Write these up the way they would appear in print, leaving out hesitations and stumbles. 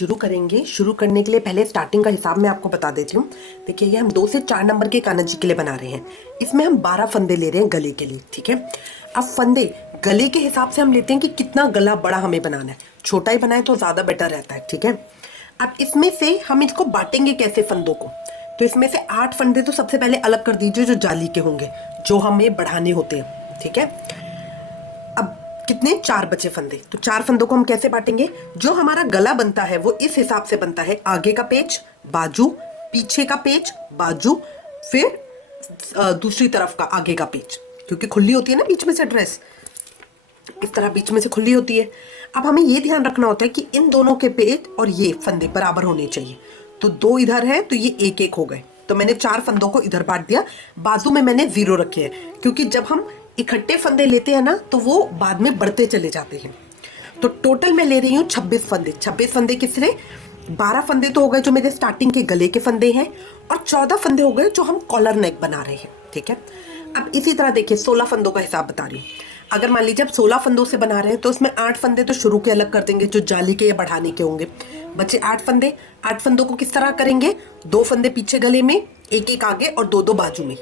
शुरू करेंगे। शुरू करने के लिए पहले स्टार्टिंग का हिसाब मैं आपको बता देती हूँ। देखिए, ये हम 2 से 4 नंबर के कान्हा जी के लिए बना रहे हैं। इसमें हम 12 फंदे ले रहे हैं गले के लिए, ठीक है। अब फंदे गले के हिसाब से हम लेते हैं कि कितना गला बड़ा हमें बनाना है। छोटा ही बनाए तो ज़्यादा बेटर रहता है, ठीक है। अब इसमें से हम इसको बांटेंगे कैसे फंदों को। तो इसमें से 8 फंदे तो सबसे पहले अलग कर दीजिए जो जाली के होंगे, जो हमें बढ़ाने होते हैं, ठीक है। अब कितने 4 बचे फंदे, तो 4 फंदों को हम कैसे बांटेंगे। जो हमारा गला बनता है वो इस हिसाब से बनता है, आगे का पेच, बाजू, पीछे का पेच, बाजू, फिर दूसरी तरफ का आगे का पेच, क्योंकि खुली होती है ना बीच में से ड्रेस, इस तरह बीच में से खुली होती है। अब हमें ये ध्यान रखना होता है कि इन दोनों के पेच और ये फंदे बराबर होने चाहिए। तो 2 इधर है तो ये 1-1 हो गए, तो मैंने 4 फंदों को इधर बांट दिया। बाजू में मैंने 0 रखे हैं, क्योंकि जब हम इकट्ठे फंदे लेते हैं ना तो वो बाद में बढ़ते चले जाते हैं। तो टोटल मैं ले रही हूँ 26 फंदे। 26 फंदे किसने, 12 फंदे तो हो गए जो मेरे स्टार्टिंग के गले के फंदे हैं, और 14 फंदे हो गए जो हम कॉलर नेक बना रहे हैं, ठीक है। अब इसी तरह देखिए 16 फंदों का हिसाब बता रही हूँ। अगर मान लीजिए आप 16 फंदों से बना रहे हैं तो उसमें 8 फंदे तो शुरू के अलग कर देंगे जो जाली के या बढ़ाने के होंगे। बचे 8 फंदे। 8 फंदों को किस तरह करेंगे, 2 फंदे पीछे गले में, 1-1 आगे और 2-2 बाजू में,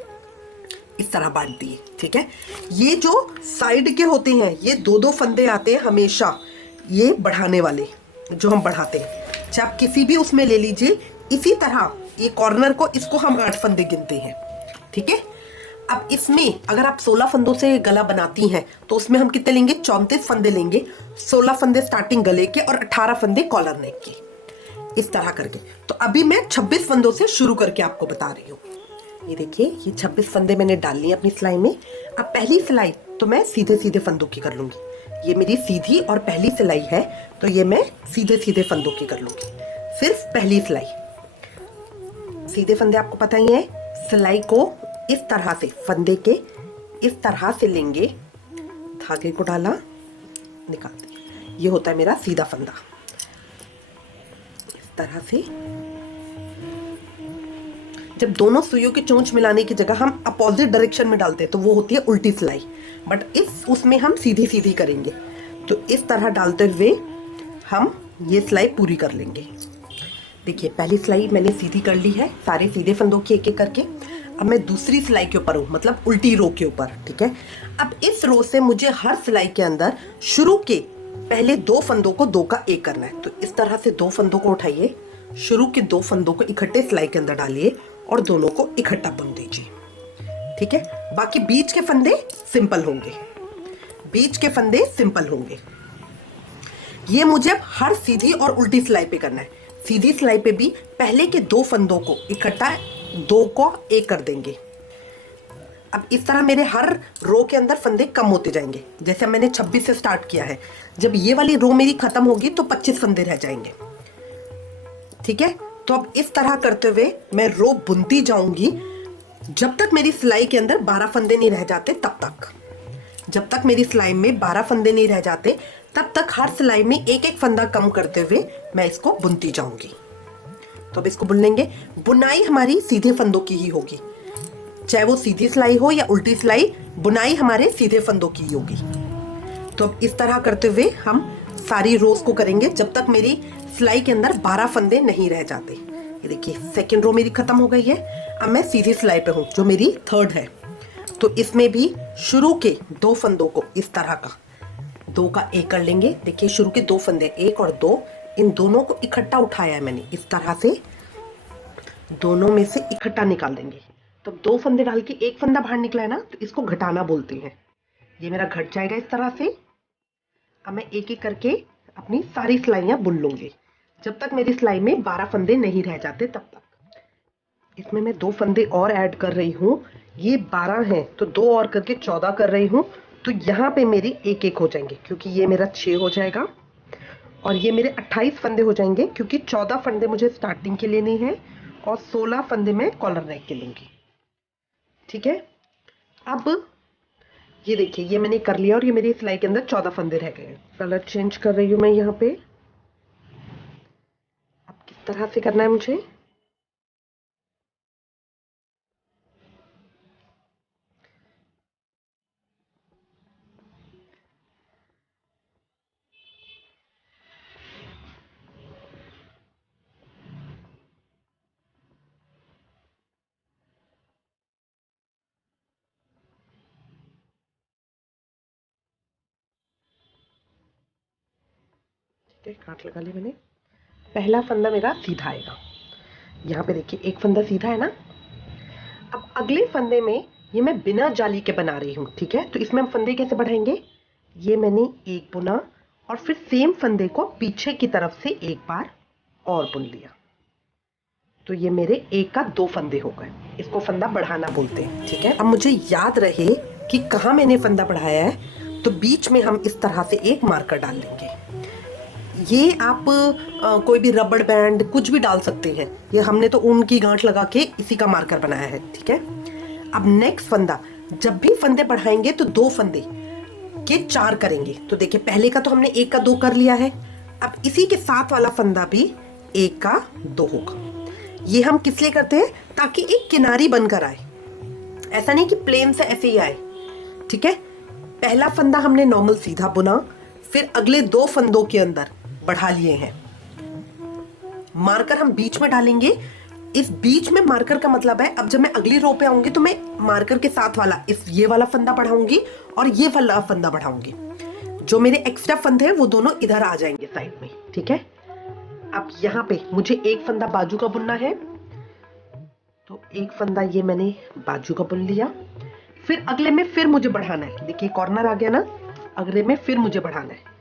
इस तरह बांट दिए, ठीक है। ये जो साइड के होते हैं ये 2-2 फंदे आते हैं हमेशा, ये बढ़ाने वाले जो हम बढ़ाते हैं, चाहे आप किसी भी उसमें ले लीजिए। इसी तरह ये कॉर्नर को, इसको हम 8 फंदे गिनते हैं, ठीक है। अब इसमें अगर आप 16 फंदों से गला बनाती हैं तो उसमें हम कितने लेंगे, 34 फंदे लेंगे। 16 फंदे स्टार्टिंग गले के और 18 फंदे कॉलर नेक के, इस तरह करके। तो अभी मैं 26 फंदों से शुरू करके आपको बता रही हूँ। ये देखिए, ये 26 फंदे मैंने डाल लिए अपनी सिलाई में। अब पहली सिलाई तो मैं सीधे सीधे फंदों की कर लूंगी। ये मेरी सीधी और पहली सिलाई है, तो ये मैं सीधे सीधे फंदों की कर लूंगी। सिर्फ पहली सिलाई, सीधे फंदे आपको पता ही है। सिलाई को इस तरह से, फंदे के इस तरह से लेंगे, धागे को डाला, निकाल दिया, ये होता है मेरा सीधा फंदा। इस तरह से जब दोनों सुइयों की चोंच मिलाने की जगह हम अपोजिट डायरेक्शन में डालते हैं तो वो होती है उल्टी सिलाई, बट इस उसमें हम सीधी सीधी करेंगे। तो इस तरह डालते हुए हम ये सिलाई पूरी कर लेंगे। देखिए, पहली सिलाई मैंने सीधी कर ली है, सारे सीधे फंदों की एक एक करके। अब मैं दूसरी सिलाई के ऊपर हूँ, मतलब उल्टी रो के ऊपर, ठीक है। अब इस रो से मुझे हर सिलाई के अंदर शुरू के पहले 2 फंदों को 2 का 1 करना है। तो इस तरह से 2 फंदों को उठाइए, शुरू के 2 फंदों को इकट्ठे सिलाई के अंदर डालिए और दोनों को इकट्ठा बुन दीजिए, ठीक है। बाकी बीच के फंदे सिंपल होंगे, बीच के फंदे सिंपल होंगे। ये मुझे अब हर सीधी और उल्टी सिलाई पे करना है। सीधी सिलाई पे भी पहले के 2 फंदों को इकट्ठा 2 को 1 कर देंगे। अब इस तरह मेरे हर रो के अंदर फंदे कम होते जाएंगे। जैसे मैंने 26 से स्टार्ट किया है, जब ये वाली रो मेरी खत्म होगी तो 25 फंदे रह जाएंगे, ठीक है। तो अब इस तरह करते हुए मैं रो बुनती जाऊंगी जब तक मेरी सिलाई के अंदर 12 फंदे नहीं रह जाते, तब तक। जब तक मेरी सिलाई में 12 फंदे नहीं रह जाते तब तक हर सिलाई में 1-1 फंदा कम करते हुए मैं इसको बुनती जाऊंगी। तो अब इसको बुन लेंगे। बुनाई हमारी सीधे फंदों की ही होगी, चाहे वो सीधी सिलाई हो या उल्टी सिलाई, बुनाई हमारे सीधे फंदों की ही होगी। तो अब इस तरह करते हुए हम सारी रोज को करेंगे जब तक मेरी सिलाई के अंदर 12 फंदे नहीं रह जाते। ये देखिए, सेकेंड रो मेरी खत्म हो गई है। अब मैं सीधी सिलाई पे हूँ जो मेरी थर्ड है। तो इसमें भी शुरू के 2 फंदों को इस तरह का 2 का 1 कर लेंगे। देखिए, शुरू के 2 फंदे 1 और 2, इन दोनों को इकट्ठा उठाया है मैंने, इस तरह से दोनों में से इकट्ठा निकाल देंगे। तो 2 फंदे डाल के 1 फंदा बाहर निकला है ना, तो इसको घटाना बोलते हैं। ये मेरा घट जाएगा इस तरह से। अब मैं एक एक करके अपनी सारी सिलाइयां बुन लूंगी जब तक मेरी सिलाई में 12 फंदे नहीं रह जाते तब तक। इसमें मैं 2 फंदे और ऐड कर रही हूँ, ये 12 हैं तो 2 और करके 14 कर रही हूँ। तो यहाँ पे मेरी 1-1 हो जाएंगे, क्योंकि ये मेरा 6 हो जाएगा और ये मेरे 28 फंदे हो जाएंगे, क्योंकि 14 फंदे मुझे स्टार्टिंग के लेने हैं और 16 फंदे मैं कॉलर नेक के लूंगी, ठीक है। अब ये देखिए, ये मैंने कर लिया और ये मेरी सिलाई के अंदर 14 फंदे रह गए। कलर चेंज कर रही हूँ मैं यहाँ पे। अब किस तरह से करना है मुझे, ठीक है, काट लगा ली मैंने। पहला फंदा मेरा सीधा आएगा, यहाँ पे देखिए एक फंदा सीधा है ना। अब अगले फंदे में ये मैं बिना जाली के बना रही हूँ, ठीक है। तो इसमें हम फंदे कैसे बढ़ाएंगे, ये मैंने एक बुना और फिर सेम फंदे को पीछे की तरफ से एक बार और बुन लिया, तो ये मेरे एक का दो फंदे हो गए। इसको फंदा बढ़ाना बोलते हैं, ठीक है। अब मुझे याद रहे कि कहाँ मैंने फंदा बढ़ाया है, तो बीच में हम इस तरह से एक मार्कर डाल लेंगे। ये आप कोई भी रबड़ बैंड कुछ भी डाल सकते हैं, ये हमने तो ऊन की गांठ लगा के इसी का मार्कर बनाया है, ठीक है। अब नेक्स्ट फंदा, जब भी फंदे बढ़ाएंगे तो दो फंदे के चार करेंगे। तो देखिए पहले का तो हमने एक का दो कर लिया है, अब इसी के साथ वाला फंदा भी एक का दो होगा। ये हम किस लिए करते हैं, ताकि एक किनारी बनकर आए, ऐसा नहीं कि प्लेन से ऐसे ही आए, ठीक है। पहला फंदा हमने नॉर्मल सीधा बुना, फिर अगले दो फंदों के अंदर बढ़ा लिए हैं। मार्कर हम बीच में डालेंगे। इस बीच में मार्कर का मतलब है, अब जब मैं अगली रो पे आऊंगी तो मैं मार्कर के साथ वाला ये वाला फंदा बढ़ाऊंगी और ये वाला फंदा बढ़ाऊंगी। जो मेरे एक्स्ट्रा फंदे हैं वो दोनों इधर आ जाएंगे साइड में, ठीक है। अब यहाँ पे मुझे एक फंदा बाजू का बुनना है, तो एक फंदा ये मैंने बाजू का बुन लिया। फिर अगले में फिर मुझे बढ़ाना है, देखिए कॉर्नर आ गया ना, अगले में फिर मुझे बढ़ाना है।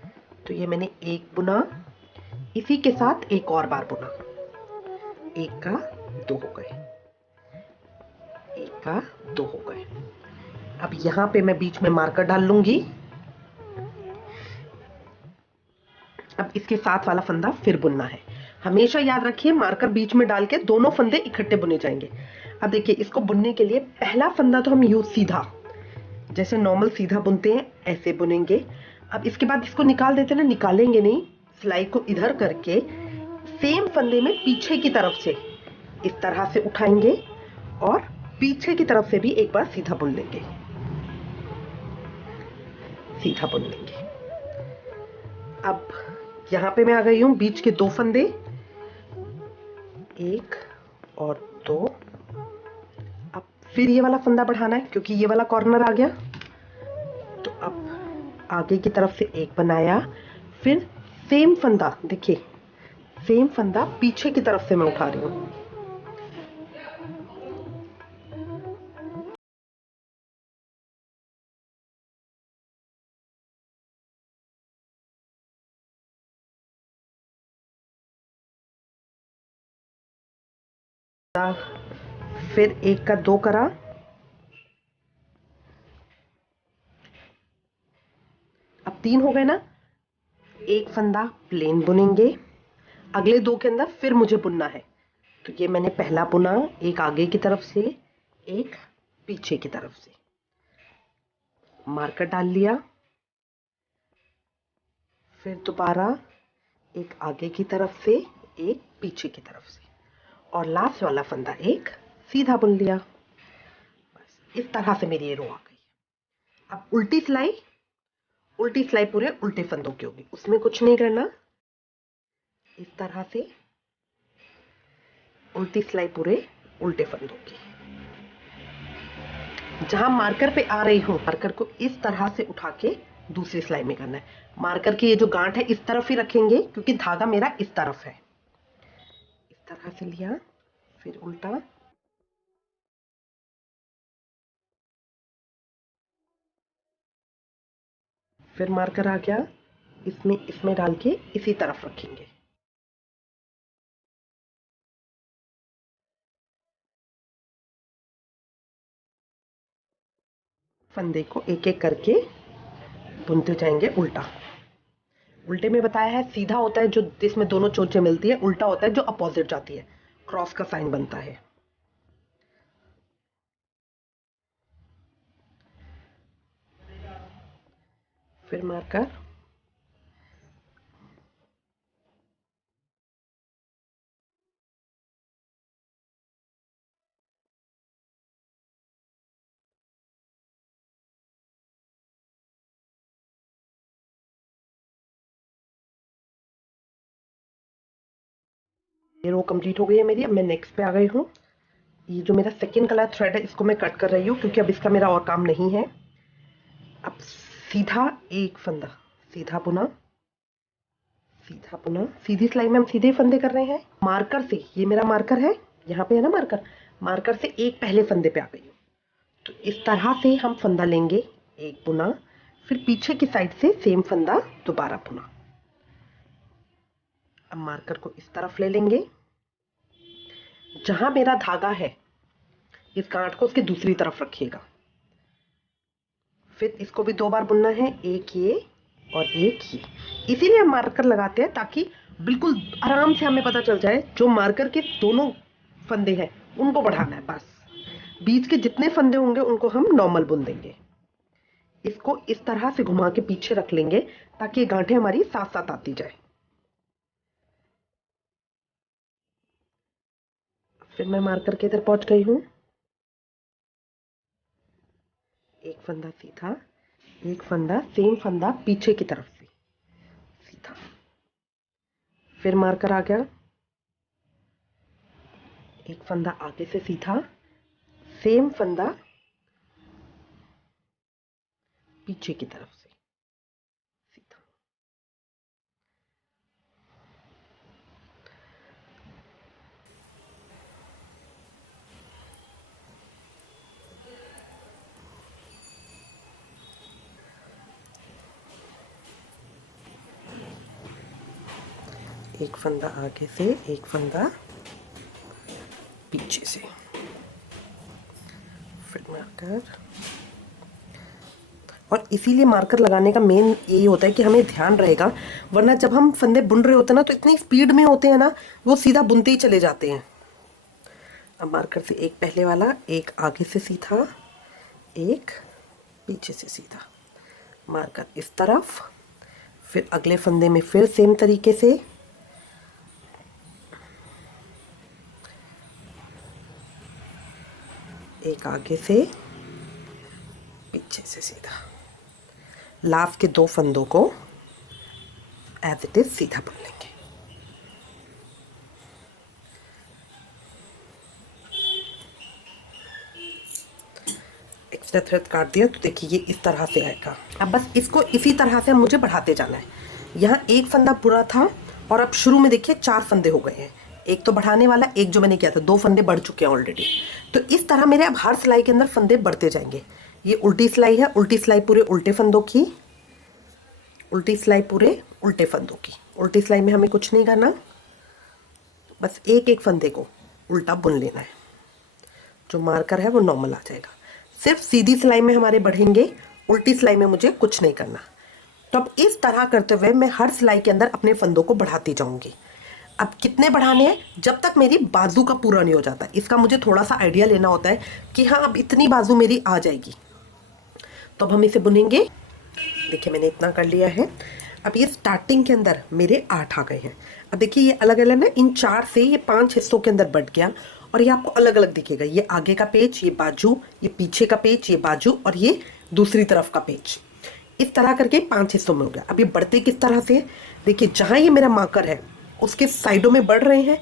तो ये मैंने एक बुना, इसी के साथ एक और बार बुना, एक का दो हो गए, एक का दो हो गए। अब यहाँ पे मैं बीच में मार्कर डाल लूंगी। अब इसके साथ वाला फंदा फिर बुनना है। हमेशा याद रखिए मार्कर बीच में डाल के दोनों फंदे इकट्ठे बुने जाएंगे। अब देखिए इसको बुनने के लिए पहला फंदा तो हम यूज सीधा, जैसे नॉर्मल सीधा बुनते हैं ऐसे बुनेंगे। अब इसके बाद इसको निकाल देते हैं ना, निकालेंगे नहीं, सिलाई को इधर करके सेम फंदे में पीछे की तरफ से इस तरह से उठाएंगे और पीछे की तरफ से भी एक बार सीधा बुन लेंगे, सीधा बुन लेंगे। अब यहाँ पे मैं आ गई हूँ, बीच के दो फंदे, एक और दो। अब फिर ये वाला फंदा बढ़ाना है क्योंकि ये वाला कॉर्नर आ गया, तो अब आगे की तरफ से एक बनाया, फिर सेम फंदा, देखिए सेम फंदा पीछे की तरफ से मैं उठा रही हूँ। फिर एक का दो करा, अब तीन हो गए ना। एक फंदा प्लेन बुनेंगे, अगले दो के अंदर फिर मुझे बुनना है। तो ये मैंने पहला बुना, एक आगे की तरफ से, एक पीछे की तरफ से, मार्कर डाल लिया। फिर दोबारा एक आगे की तरफ से, एक पीछे की तरफ से, और लास्ट वाला फंदा एक सीधा बुन लिया। बस इस तरह से मेरी ये रो आ गई। अब उल्टी सिलाई पूरे उल्टे फंदों की होगी, उसमें कुछ नहीं करना। इस तरह से उल्टी सिलाई पूरे उल्टे फंदों की। जहां मार्कर पे आ रही हूं, मार्कर को इस तरह से उठा के दूसरी सिलाई में करना है। मार्कर की ये जो गांठ है इस तरफ ही रखेंगे क्योंकि धागा मेरा इस तरफ है। इस तरह से लिया, फिर उल्टा, फिर मार्कर आ गया, इसमें डाल के इसी तरफ रखेंगे। फंदे को एक एक करके बुनते जाएंगे उल्टा। उल्टे में बताया है, सीधा होता है जो जिसमें दोनों चोंचें मिलती है, उल्टा होता है जो अपोजिट जाती है, क्रॉस का साइन बनता है। फिर मार्कर, ये रो कंप्लीट हो गई है मेरी। अब मैं नेक्स्ट पे आ गई हूँ। ये जो मेरा सेकेंड कलर थ्रेड है इसको मैं कट कर रही हूँ क्योंकि अब इसका मेरा और काम नहीं है। अब सीधा एक फंदा सीधा बुना, सीधा पुनः सीधी सिलाई में हम सीधे फंदे कर रहे हैं। मार्कर से, ये मेरा मार्कर है, यहाँ पे है ना मार्कर, मार्कर से एक पहले फंदे पे आ गई हूँ। तो इस तरह से हम फंदा लेंगे, एक पुनः, फिर पीछे की साइड से सेम फंदा दोबारा पुनः। अब मार्कर को इस तरफ ले लेंगे, जहां मेरा धागा है इस गांठ को उसके दूसरी तरफ रखिएगा। फिर इसको भी 2 बार बुनना है, एक ये और एक ये। इसीलिए हम मार्कर लगाते हैं ताकि बिल्कुल आराम से हमें पता चल जाए जो मार्कर के दोनों फंदे हैं उनको बढ़ाना है। बस बीच के जितने फंदे होंगे उनको हम नॉर्मल बुन देंगे। इसको इस तरह से घुमा के पीछे रख लेंगे ताकि गांठें हमारी साथ साथ आती जाए। फिर मैं मार्कर के इधर पहुंच गई हूं, एक फंदा सीधा, एक फंदा सेम फंदा पीछे की तरफ से सीधा, फिर मार्कर आ गया, एक फंदा आगे से सीधा, सेम फंदा पीछे की तरफ से सीधा। एक फंदा आगे से, एक फंदा पीछे से, फिर मार्कर। और इसीलिए मार्कर लगाने का मेन यही होता है कि हमें ध्यान रहेगा, वरना जब हम फंदे बुन रहे होते हैं ना तो इतनी स्पीड में होते हैं ना, वो सीधा बुनते ही चले जाते हैं। अब मार्कर से एक पहले वाला, एक आगे से सीधा, एक पीछे से सीधा, मार्कर इस तरफ, फिर अगले फंदे में फिर सेम तरीके से, एक आगे से, पीछे से सीधा। लास्ट के 2 फंदों को एज इट इज सीधा बुन लेंगे। एक्स्ट्रा थ्रेड काट दिया तो देखिए ये इस तरह से आएगा। अब बस इसको इसी तरह से मुझे बढ़ाते जाना है। यहाँ एक फंदा पूरा था और अब शुरू में देखिए 4 फंदे हो गए हैं, एक तो बढ़ाने वाला, एक जो मैंने किया था, 2 फंदे बढ़ चुके हैं ऑलरेडी। तो इस तरह मेरे अब हर सिलाई के अंदर फंदे बढ़ते जाएंगे। ये उल्टी सिलाई है, उल्टी सिलाई पूरे उल्टे फंदों की, उल्टी सिलाई पूरे उल्टे फंदों की। उल्टी सिलाई में हमें कुछ नहीं करना, बस एक एक फंदे को उल्टा बुन लेना है। जो मार्कर है वो नॉर्मल आ जाएगा। सिर्फ सीधी सिलाई में हमारे बढ़ेंगे, उल्टी सिलाई में मुझे कुछ नहीं करना। तो अब इस तरह करते हुए मैं हर सिलाई के अंदर अपने फंदों को बढ़ाती जाऊंगी। अब कितने बढ़ाने हैं? जब तक मेरी बाजू का पूरा नहीं हो जाता। इसका मुझे थोड़ा सा आइडिया लेना होता है कि हाँ अब इतनी बाजू मेरी आ जाएगी, तो अब हम इसे बुनेंगे। देखिए मैंने इतना कर लिया है। अब ये स्टार्टिंग के अंदर मेरे 8 आ गए हैं। अब देखिए ये अलग अलग ना, इन 4 से ये 5 हिस्सों के अंदर बढ़ गया और ये आपको अलग अलग दिखेगा। ये आगे का पेज, ये बाजू, ये पीछे का पेज, ये बाजू और ये दूसरी तरफ का पेज। इस तरह करके 5 हिस्सों में हो गया। अब ये बढ़ते किस तरह से? देखिए जहाँ ये मेरा मार्कर है उसके साइडों में बढ़ रहे हैं,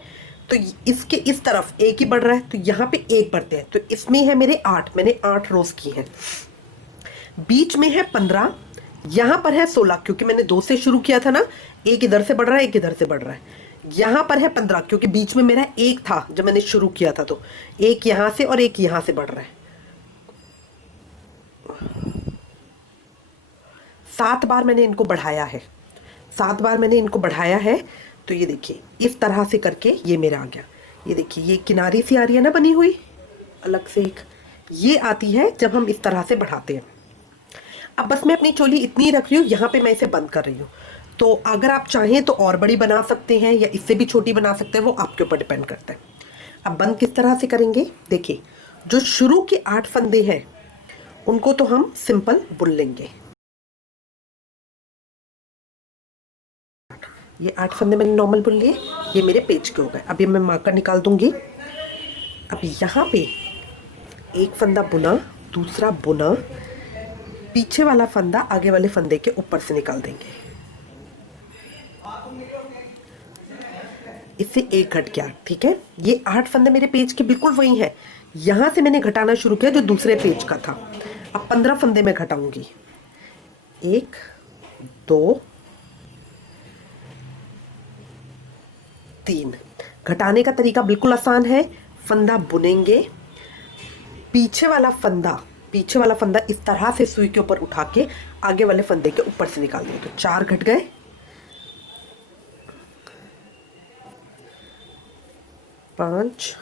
तो इसके इस तरफ एक ही बढ़ रहा है, तो यहाँ पे एक बढ़ते हैं। तो इसमें है मेरे 8, मैंने 8 रोज की हैं। बीच में है 15, यहाँ पर है 16 क्योंकि मैंने 2 से शुरू किया था ना, एक इधर से बढ़ रहा है, एक इधर से बढ़ रहा है। यहाँ पर है 15 क्योंकि बीच में मेरा एक था जब मैंने शुरू किया था, तो एक यहाँ से और एक यहाँ से बढ़ रहा है। 7 बार मैंने इनको बढ़ाया है, 7 बार मैंने इनको बढ़ाया है। तो ये देखिए इस तरह से करके ये मेरा आ गया। ये देखिए ये किनारी सी आ रही है ना बनी हुई अलग से एक, ये आती है जब हम इस तरह से बढ़ाते हैं। अब बस मैं अपनी चोली इतनी रख रही हूँ, यहाँ पे मैं इसे बंद कर रही हूँ। तो अगर आप चाहें तो और बड़ी बना सकते हैं या इससे भी छोटी बना सकते हैं, वो आपके ऊपर डिपेंड करता है। अब बंद किस तरह से करेंगे? देखिए जो शुरू के 8 फंदे हैं उनको तो हम सिंपल बुन लेंगे। ये 8 फंदे मैंने नॉर्मल बुन लिए, ये मेरे पेज के हो गए। अब ये मैं मार्कर निकाल दूंगी। अब यहाँ पे एक फंदा बुना, दूसरा बुना, पीछे वाला फंदा आगे वाले फंदे के ऊपर से निकाल देंगे। इससे एक घट गया, ठीक है। ये 8 फंदे मेरे पेज के बिल्कुल वही है। यहां से मैंने घटाना शुरू किया जो दूसरे पेज का था। अब 15 फंदे में घटाऊंगी। 1 2 3। घटाने का तरीका बिल्कुल आसान है। फंदा बुनेंगे, पीछे वाला फंदा इस तरह से सुई के ऊपर उठा के आगे वाले फंदे के ऊपर से निकाल देंगे। तो 4 घट गए, 5,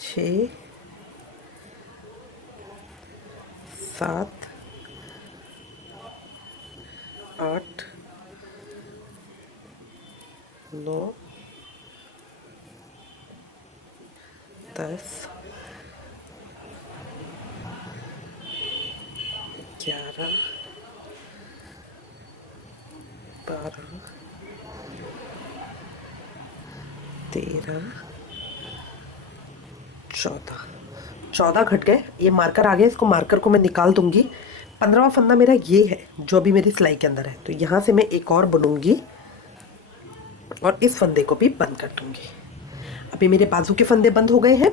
6, 7, 8, 9, 10, 11, 12, 13, 14 घट गए। ये मार्कर आ गया, इसको मार्कर को मैं निकाल दूंगी। 15वां फंदा मेरा ये है जो अभी मेरी सिलाई के अंदर है। तो यहाँ से मैं एक और बुनूंगी और इस फंदे को भी बंद कर दूंगी। अभी मेरे बाजू के फंदे बंद हो गए हैं।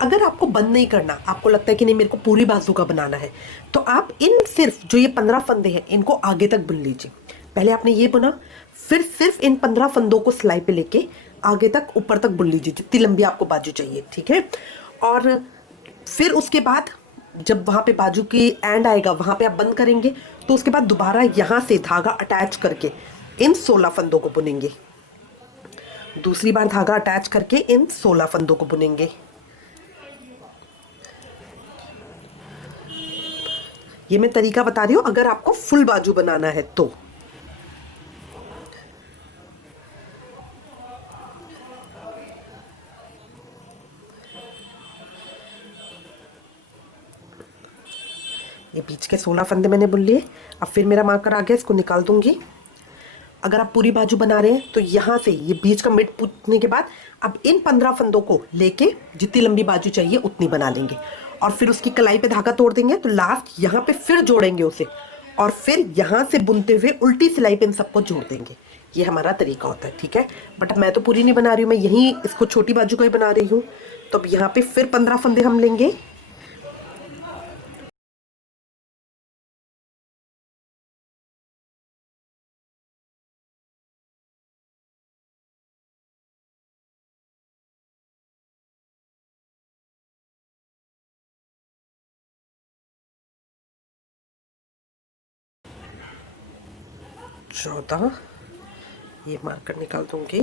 अगर आपको बंद नहीं करना, आपको लगता है कि नहीं मेरे को पूरी बाजू का बनाना है, तो आप इन सिर्फ जो ये 15 फंदे हैं इनको आगे तक बुन लीजिए। पहले आपने ये बुना, फिर सिर्फ इन 15 फंदों को सिलाई पे लेके आगे तक ऊपर तक बुन लीजिए, जितनी लंबी आपको बाजू चाहिए, ठीक है। और फिर उसके बाद जब वहाँ पे बाजू की एंड आएगा वहाँ पे आप बंद करेंगे, तो उसके बाद दोबारा यहाँ से धागा अटैच करके इन 16 फंदों को बुनेंगे। दूसरी बार धागा अटैच करके इन 16 फंदों को बुनेंगे। ये मैं तरीका बता रही हूँ अगर आपको फुल बाजू बनाना है तो। ये बीच के 16 फंदे मैंने बुन लिए। अब फिर मेरा मार्कर आ गया, इसको निकाल दूंगी। अगर आप पूरी बाजू बना रहे हैं तो यहाँ से ये बीच का मिड पूछने के बाद अब इन 15 फंदों को लेके जितनी लंबी बाजू चाहिए उतनी बना लेंगे और फिर उसकी कलाई पे धागा तोड़ देंगे। तो लास्ट यहाँ पे फिर जोड़ेंगे उसे और फिर यहाँ से बुनते हुए उल्टी सिलाई पे इन सबको जोड़ देंगे। ये हमारा तरीका होता है, ठीक है। बट मैं तो पूरी नहीं बना रही हूँ, मैं यहीं इसको छोटी बाजू का ही बना रही हूँ। तो अब यहाँ पे फिर 15 फंदे हम लेंगे। चौदह, ये मार्कर निकाल दूंगी।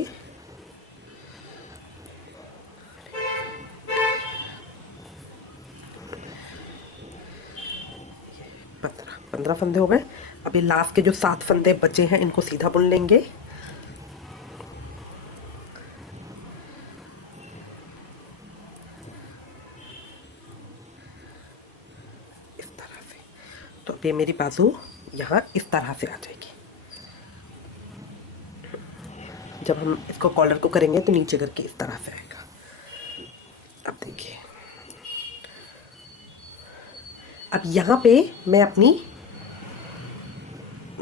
15 फंदे हो गए। अभी लास्ट के जो 7 फंदे बचे हैं इनको सीधा बुन लेंगे। इस तरह से। तो अब ये मेरी बाजू यहाँ इस तरह से आ जाएगी। जब हम इसको कॉलर को करेंगे तो नीचे करके इस तरह से आएगा। अब देखिए, अब यहाँ पे मैं अपनी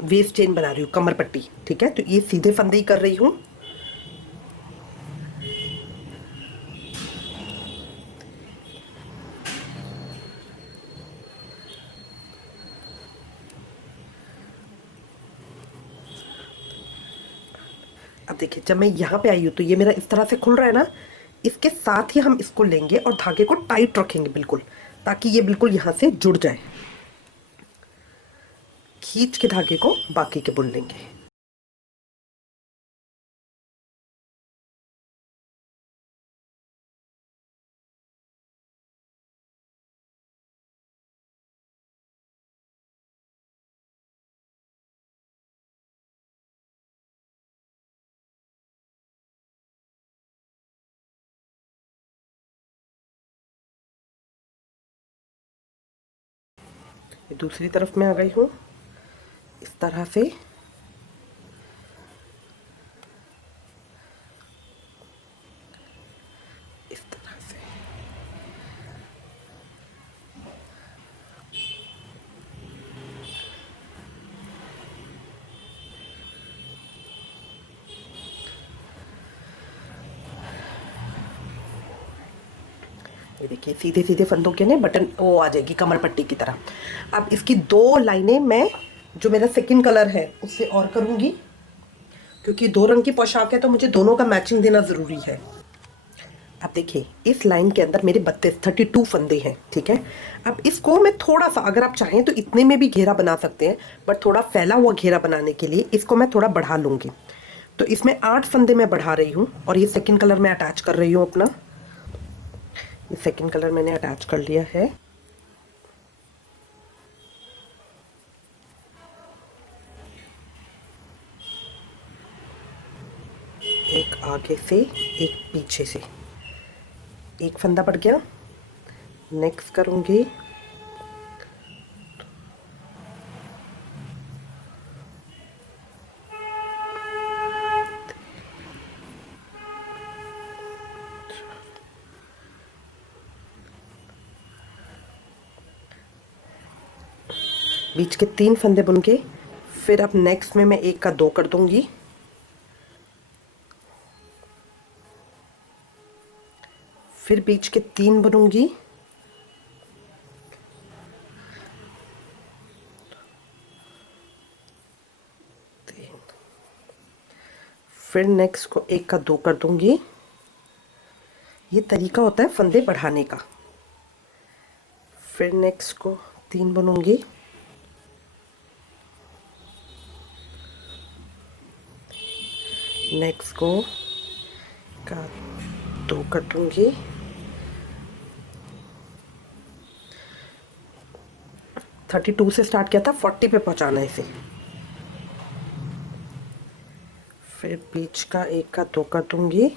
वेस्ट चेन बना रही हूँ, कमर पट्टी, ठीक है। तो ये सीधे फंदे ही कर रही हूँ। अब देखिए, जब मैं यहाँ पे आई हूँ तो ये मेरा इस तरह से खुल रहा है ना, इसके साथ ही हम इसको लेंगे और धागे को टाइट रखेंगे बिल्कुल, ताकि ये बिल्कुल यहाँ से जुड़ जाए। खींच के धागे को बाकी के बुन लेंगे। ये दूसरी तरफ में आ गई हूँ इस तरह से। इस तरह से ये देखिए, सीधे सीधे फंदों के ने बटन वो आ जाएगी कमर पट्टी की तरह। अब इसकी 2 लाइनें मैं जो मेरा सेकंड कलर है उससे और करूँगी। क्योंकि 2 रंग की पोशाक है तो मुझे दोनों का मैचिंग देना ज़रूरी है। अब देखिए इस लाइन के अंदर मेरे 32 फंदे हैं, ठीक है। अब इसको मैं थोड़ा सा, अगर आप चाहें तो इतने में भी घेरा बना सकते हैं, बट थोड़ा फैला हुआ घेरा बनाने के लिए इसको मैं थोड़ा बढ़ा लूँगी। तो इसमें 8 फंदे मैं बढ़ा रही हूँ और ये सेकंड कलर मैं अटैच कर रही हूँ अपना। ये सेकंड कलर मैंने अटैच कर लिया है। एक आगे से एक पीछे से, एक फंदा बढ़ गया। नेक्स्ट करूँगी बीच के 3 फंदे बुन के, फिर अब नेक्स्ट में मैं 1 का 2 कर दूंगी। फिर बीच के 3 बुनूंगी, फिर नेक्स्ट को 1 का 2 कर दूंगी। ये तरीका होता है फंदे बढ़ाने का। फिर नेक्स्ट को 3 बुनूंगी, नेक्स्ट को का 2 कर दूंगी। थर्टी 32 से स्टार्ट किया था, 40 पे पहुंचाना है इसे। फिर बीच का 1 का 2 कर दूंगी,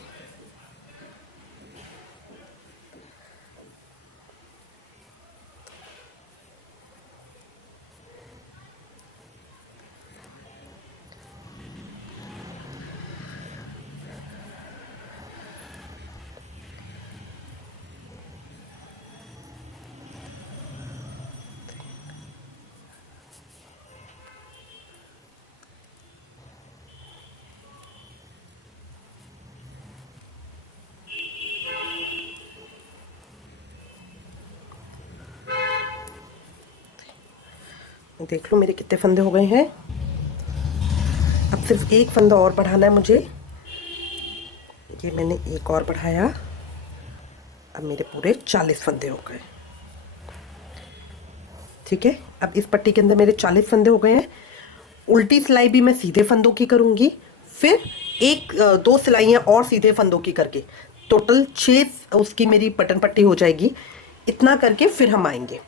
देख लो मेरे कितने फंदे हो गए हैं। अब सिर्फ 1 फंदा और बढ़ाना है मुझे। ये मैंने 1 और बढ़ाया, अब मेरे पूरे 40 फंदे हो गए, ठीक है। अब इस पट्टी के अंदर मेरे 40 फंदे हो गए हैं। उल्टी सिलाई भी मैं सीधे फंदों की करूँगी, फिर 1-2 सिलाइयाँ और सीधे फंदों की करके टोटल 6 उसकी मेरी बटन पट्टी हो जाएगी। इतना करके फिर हम आएंगे।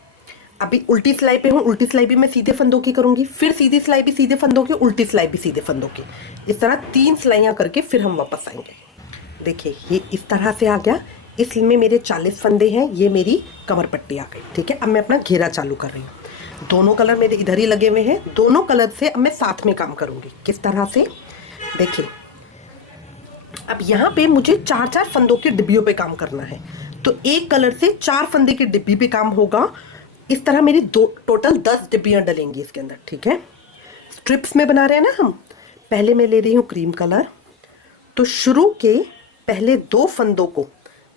अभी उल्टी सिलाई पे हूँ, उल्टी सिलाई भी मैं सीधे फंदों की करूँगी, फिर सीधी सिलाई भी सीधे फंदों की, उल्टी सिलाई भी सीधे फंदों की। इस तरह 3 सिलाइयाँ करके फिर हम वापस आएंगे। देखिए ये इस तरह से आ गया। इसमें मेरे 40 फंदे हैं, ये मेरी कमर पट्टी आ गई, ठीक है। अब मैं अपना घेरा चालू कर रही हूँ। दोनों कलर मेरे इधर ही लगे हुए हैं, दोनों कलर से अब मैं साथ में काम करूँगी। किस तरह से, देखिए अब यहाँ पे मुझे 4-4 फंदों के डिब्बियों पे काम करना है, तो एक कलर से 4 फंदे के डिब्बी पे काम होगा। इस तरह मेरी टोटल 10 डिब्बियाँ डलेंगी इसके अंदर, ठीक है। स्ट्रिप्स में बना रहे हैं ना हम। पहले मैं ले रही हूँ क्रीम कलर, तो शुरू के पहले 2 फंदों को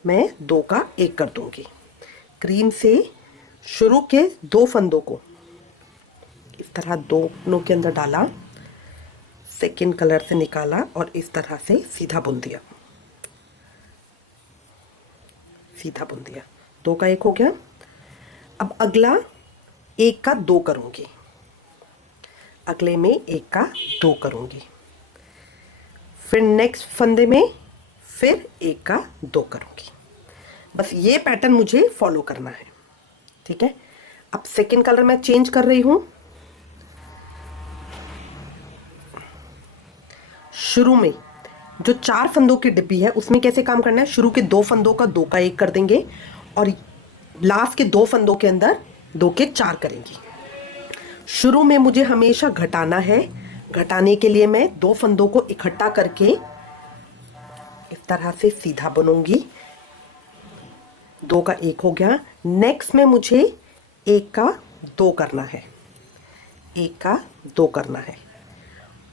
मैं 2 का 1 कर दूंगी। क्रीम से शुरू के 2 फंदों को इस तरह दोनों के अंदर डाला, सेकंड कलर से निकाला और इस तरह से सीधा बुन दिया, सीधा बुन दिया। 2 का 1 हो गया। अब अगला 1 का 2 करूंगी, अगले में 1 का 2 करूंगी, फिर नेक्स्ट फंदे में फिर 1 का 2 करूंगी। बस ये पैटर्न मुझे फॉलो करना है, ठीक है। अब सेकंड कलर मैं चेंज कर रही हूं। शुरू में जो 4 फंदों की डिब्बी है उसमें कैसे काम करना है, शुरू के 2 फंदों का 2 का 1 कर देंगे और लास्ट के 2 फंदों के अंदर 2 के 4 करेंगी। शुरू में मुझे हमेशा घटाना है, घटाने के लिए मैं 2 फंदों को इकट्ठा करके इस तरह से सीधा बुनूंगी। 2 का 1 हो गया। नेक्स्ट में मुझे 1 का 2 करना है, 1 का 2 करना है।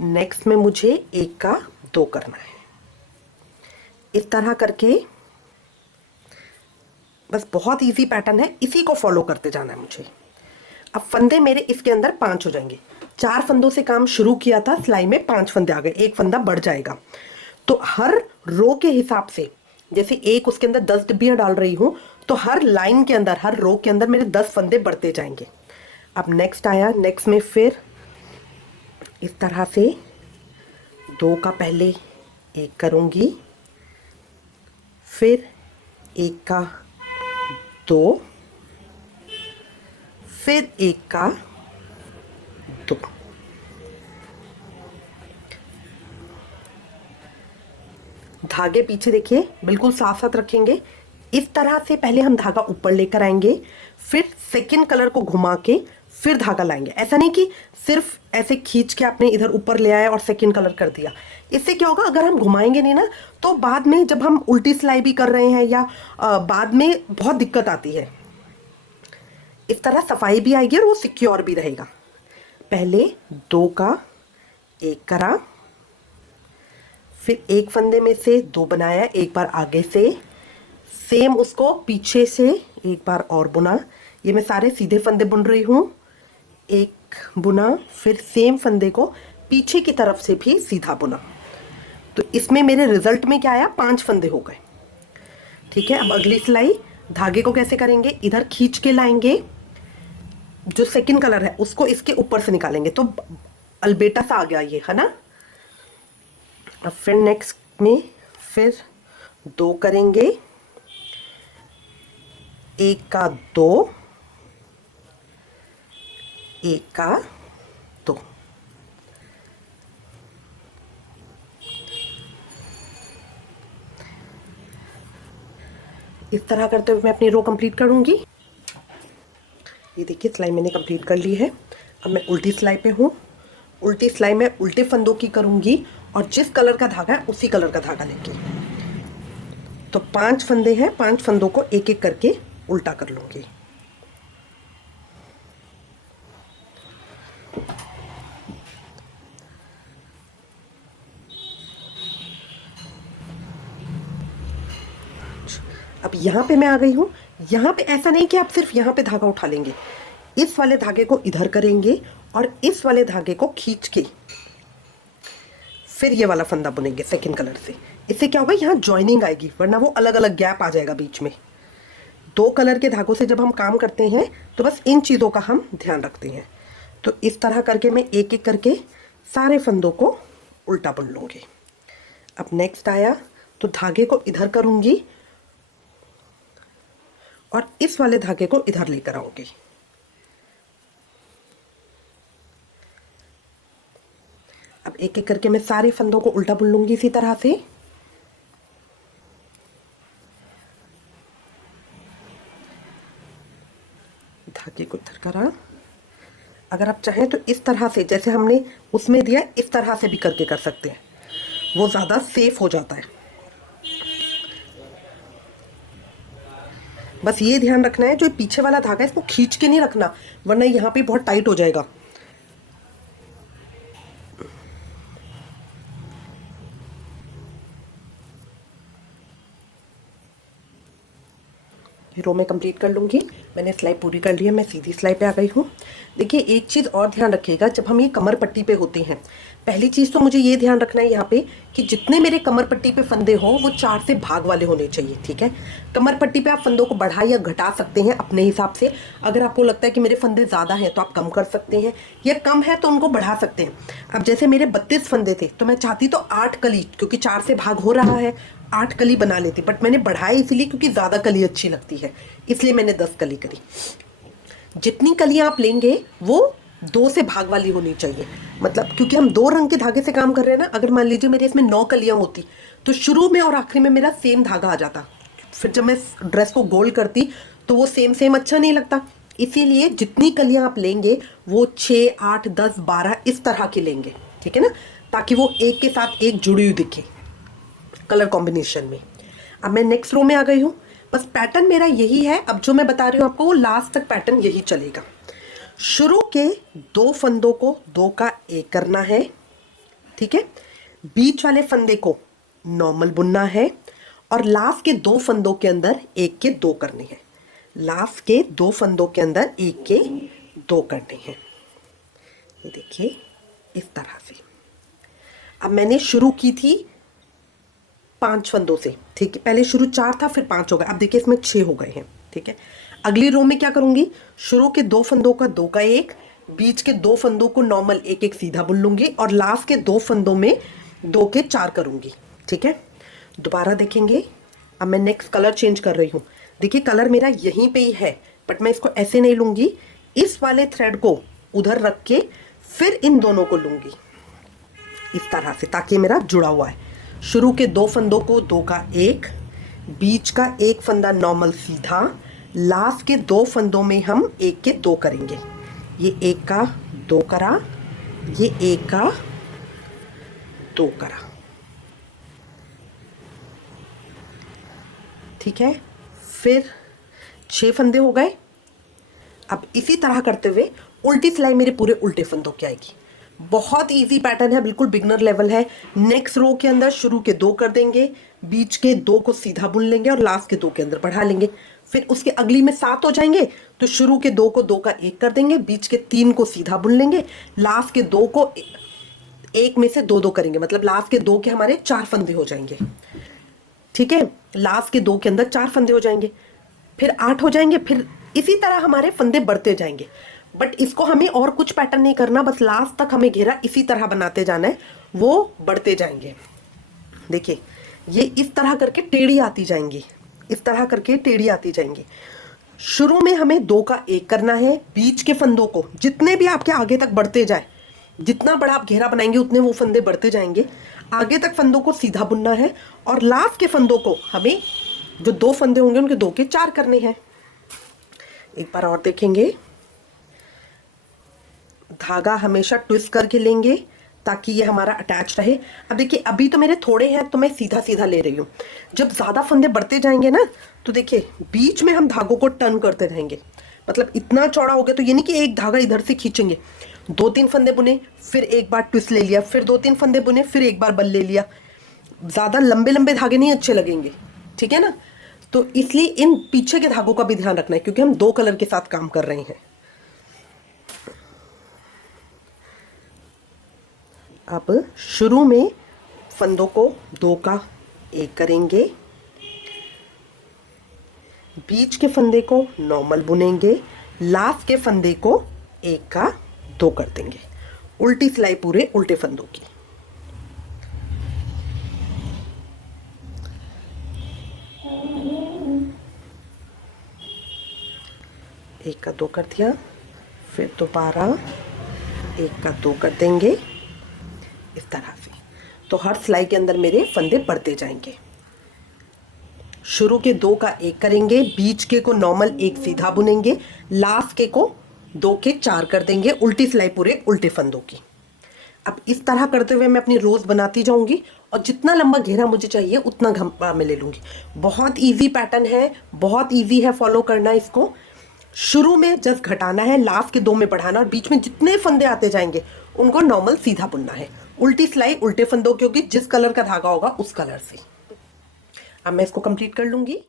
नेक्स्ट में मुझे 1 का 2 करना है। इस तरह करके बस बहुत इजी पैटर्न है, इसी को फॉलो करते जाना है मुझे। अब फंदे मेरे इसके अंदर 5 हो जाएंगे। 4 फंदों से काम शुरू किया था, सिलाई में 5 फंदे आ गए, एक फंदा बढ़ जाएगा। तो हर रो के हिसाब से, जैसे एक उसके अंदर 10 डिब्बियां डाल रही हूं, तो हर लाइन के अंदर, हर रो के अंदर मेरे 10 फंदे बढ़ते जाएंगे। अब नेक्स्ट आया, नेक्स्ट में फिर इस तरह से 2 का पहले 1 करूंगी, फिर 1 का 2, फिर 1 का 2। धागे पीछे देखिए बिल्कुल साथ साथ रखेंगे। इस तरह से पहले हम धागा ऊपर लेकर आएंगे, फिर सेकंड कलर को घुमा के फिर धागा लाएंगे। ऐसा नहीं कि सिर्फ ऐसे खींच के आपने इधर ऊपर ले आया और सेकंड कलर कर दिया। इससे क्या होगा, अगर हम घुमाएंगे नहीं ना, तो बाद में जब हम उल्टी सिलाई भी कर रहे हैं या बाद में बहुत दिक्कत आती है। इस तरह सफाई भी आएगी और वो सिक्योर भी रहेगा। पहले 2 का 1 करा, फिर एक फंदे में से 2 बनाया, एक बार आगे से, सेम उसको पीछे से एक बार और बुना। ये मैं सारे सीधे फंदे बुन रही हूँ। 1 बुना, फिर सेम फंदे को पीछे की तरफ से भी सीधा बुना। तो इसमें मेरे रिजल्ट में क्या आया, 5 फंदे हो गए। ठीक है, अब अगली सिलाई धागे को कैसे करेंगे, इधर खींच के लाएंगे, जो सेकंड कलर है उसको इसके ऊपर से निकालेंगे, तो अलबेटा सा आ गया ये, है ना। अब फिर नेक्स्ट में फिर 2 करेंगे, 1 का 2, 1 का 2। इस तरह करते हुए मैं अपनी रो कंप्लीट करूंगी। ये देखिए सिलाई मैंने कंप्लीट कर ली है। अब मैं उल्टी सिलाई पे हूँ। उल्टी सिलाई में उल्टे फंदों की करूंगी और जिस कलर का धागा है उसी कलर का धागा लेंगे। तो 5 फंदे हैं, 5 फंदों को एक एक करके उल्टा कर लूंगी। अब यहाँ पे मैं आ गई हूँ। यहाँ पे ऐसा नहीं कि आप सिर्फ यहाँ पे धागा उठा लेंगे, इस वाले धागे को इधर करेंगे और इस वाले धागे को खींच के फिर ये वाला फंदा बुनेंगे सेकंड कलर से। इससे क्या होगा, यहाँ ज्वाइनिंग आएगी, वरना वो अलग अलग गैप आ जाएगा बीच में। 2 कलर के धागों से जब हम काम करते हैं तो बस इन चीज़ों का हम ध्यान रखते हैं। तो इस तरह करके मैं एक एक करके सारे फंदों को उल्टा बुन लूँगी। अब नेक्स्ट आया, तो धागे को इधर करूँगी और इस वाले धागे को इधर लेकर आऊँगी। अब एक एक करके मैं सारे फंदों को उल्टा बुन लूंगी इसी तरह से। धागे को इधर करा। अगर आप चाहें तो इस तरह से, जैसे हमने उसमें दिया, इस तरह से भी करके कर सकते हैं, वो ज़्यादा सेफ हो जाता है। बस ये ध्यान रखना है, जो पीछे वाला धागा है इसको खींच के नहीं रखना, वरना यहाँ पे बहुत टाइट हो जाएगा। रो में कंप्लीट कर लूँगी। मैंने सिलाई पूरी कर ली है, मैं सीधी सिलाई पे आ गई हूँ। देखिए एक चीज़ और ध्यान रखिएगा, जब हम ये कमर पट्टी पे होते हैं, पहली चीज़ तो मुझे ये ध्यान रखना है यहाँ पे कि जितने मेरे कमर पट्टी पे फंदे हो वो 4 से भाग वाले होने चाहिए। ठीक है, कमर पट्टी पे आप फंदों को बढ़ा या घटा सकते हैं अपने हिसाब से। अगर आपको लगता है कि मेरे फंदे ज़्यादा हैं तो आप कम कर सकते हैं, या कम है तो उनको बढ़ा सकते हैं। अब जैसे मेरे 32 फंदे थे तो मैं चाहती तो 8 कली, क्योंकि 4 से भाग हो रहा है, 8 कली बना लेती, बट मैंने बढ़ाई इसलिए क्योंकि ज़्यादा कली अच्छी लगती है, इसलिए मैंने 10 कली करी। जितनी कलियां आप लेंगे वो 2 से भाग वाली होनी चाहिए। मतलब क्योंकि हम 2 रंग के धागे से काम कर रहे हैं ना, अगर मान लीजिए मेरे इसमें 9 कलियां होती तो शुरू में और आखिरी में मेरा सेम धागा आ जाता, फिर जब मैं ड्रेस को गोल करती तो वो सेम सेम अच्छा नहीं लगता। इसीलिए जितनी कलियां आप लेंगे वो 6, 8, 10, 12 इस तरह की लेंगे, ठीक है ना, ताकि वो एक के साथ एक जुड़ी हुई दिखे कलर कॉम्बिनेशन में। अब मैं नेक्स्ट रो में आ गई हूँ। बस पैटर्न मेरा यही है, अब जो मैं बता रही हूँ आपको वो लास्ट तक पैटर्न यही चलेगा। शुरू के 2 फंदों को 2 का 1 करना है, ठीक है, बीच वाले फंदे को नॉर्मल बुनना है और लास्ट के 2 फंदों के अंदर 1 के 2 करने हैं। लास्ट के 2 फंदों के अंदर 1 के 2 करने हैं। ये देखिए इस तरह से। अब मैंने शुरू की थी 5 फंदों से, ठीक है, पहले शुरू 4 था फिर 5 हो गए, अब देखिए इसमें 6 हो गए हैं, ठीक है। अगली रो में क्या करूंगी, शुरू के 2 फंदों का 2 का 1, बीच के 2 फंदों को नॉर्मल 1 1 सीधा बुन लूंगी और लास्ट के 2 फंदों में 2 के 4 करूंगी, ठीक है। दोबारा देखेंगे। अब मैं नेक्स्ट कलर चेंज कर रही हूँ। देखिए कलर मेरा यहीं पे ही है, बट मैं इसको ऐसे नहीं लूंगी, इस वाले थ्रेड को उधर रख के फिर इन दोनों को लूंगी इस तरह से, ताकि मेरा जुड़ा हुआ है। शुरू के 2 फंदों को 2 का 1, बीच का 1 फंदा नॉर्मल सीधा, लास्ट के 2 फंदों में हम 1 के 2 करेंगे। ये 1 का 2 करा, ये 1 का 2 करा, ठीक है। फिर 6 फंदे हो गए। अब इसी तरह करते हुए उल्टी सिलाई मेरे पूरे उल्टे फंदों की आएगी। बहुत इजी पैटर्न है, बिल्कुल बिगनर लेवल है। नेक्स्ट रो के अंदर शुरू के 2 कर देंगे, बीच के 2 को सीधा बुन लेंगे और लास्ट के 2 के अंदर बढ़ा लेंगे। फिर उसके अगली में 7 हो जाएंगे, तो शुरू के 2 को 2 का 1 कर देंगे, बीच के 3 को सीधा बुन लेंगे, लास्ट के 2 को 1 में से 2 2 करेंगे, मतलब लास्ट के 2 के हमारे 4 फंदे हो जाएंगे, ठीक है। लास्ट के 2 के अंदर 4 फंदे हो जाएंगे, फिर 8 हो जाएंगे, फिर इसी तरह हमारे फंदे बढ़ते जाएंगे। बट इसको हमें और कुछ पैटर्न नहीं करना, बस लास्ट तक हमें घेरा इसी तरह बनाते जाना है, वो बढ़ते जाएंगे। देखिए ये इस तरह करके टेढ़ी आती जाएंगी, इस तरह करके टेढ़ी आती जाएंगी। शुरू में हमें 2 का 1 करना है, बीच के फंदों को जितने भी आपके आगे तक बढ़ते जाए, जितना बड़ा आप घेरा बनाएंगे उतने वो फंदे बढ़ते जाएंगे। आगे तक फंदों को सीधा बुनना है और लास्ट के फंदों को हमें जो 2 फंदे होंगे उनके 2 के 4 करने हैं। एक बार और देखेंगे। धागा हमेशा ट्विस्ट करके लेंगे ताकि ये हमारा अटैच रहे। अब देखिए अभी तो मेरे थोड़े हैं तो मैं सीधा सीधा ले रही हूँ, जब ज़्यादा फंदे बढ़ते जाएंगे ना तो देखिए बीच में हम धागों को टर्न करते रहेंगे। मतलब इतना चौड़ा हो गया तो ये नहीं कि एक धागा इधर से खींचेंगे, 2-3 फंदे बुने फिर एक बार ट्विस्ट ले लिया, फिर 2-3 फंदे बुने फिर एक बार बल ले लिया। ज़्यादा लंबे लंबे धागे नहीं अच्छे लगेंगे, ठीक है ना। तो इसलिए इन पीछे के धागों का भी ध्यान रखना है, क्योंकि हम 2 कलर के साथ काम कर रहे हैं। अब शुरू में फंदों को 2 का 1 करेंगे, बीच के फंदे को नॉर्मल बुनेंगे, लास्ट के फंदे को 1 का 2 कर देंगे। उल्टी सिलाई पूरे उल्टे फंदों की। एक का 2 कर दिया, फिर दोबारा 1 का 2 कर देंगे इस तरह से। तो हर सिलाई के अंदर मेरे फंदे बढ़ते जाएंगे। शुरू के 2 का 1 करेंगे, बीच के को नॉर्मल 1 सीधा बुनेंगे, लास्ट के को 2 के 4 कर देंगे। उल्टी सिलाई पूरे उल्टे फंदों की। अब इस तरह करते हुए मैं अपनी रोज बनाती जाऊंगी और जितना लंबा घेरा मुझे चाहिए उतना घंटा मैं ले लूंगी। बहुत इजी पैटर्न है, बहुत इजी है फॉलो करना इसको। शुरू में जस्ट घटाना है, लास्ट के 2 में बढ़ाना और बीच में जितने फंदे आते जाएंगे उनको नॉर्मल सीधा बुनना है। उल्टी सिलाई उल्टे फंदों की होगी, जिस कलर का धागा होगा उस कलर से। अब मैं इसको कंप्लीट कर लूंगी।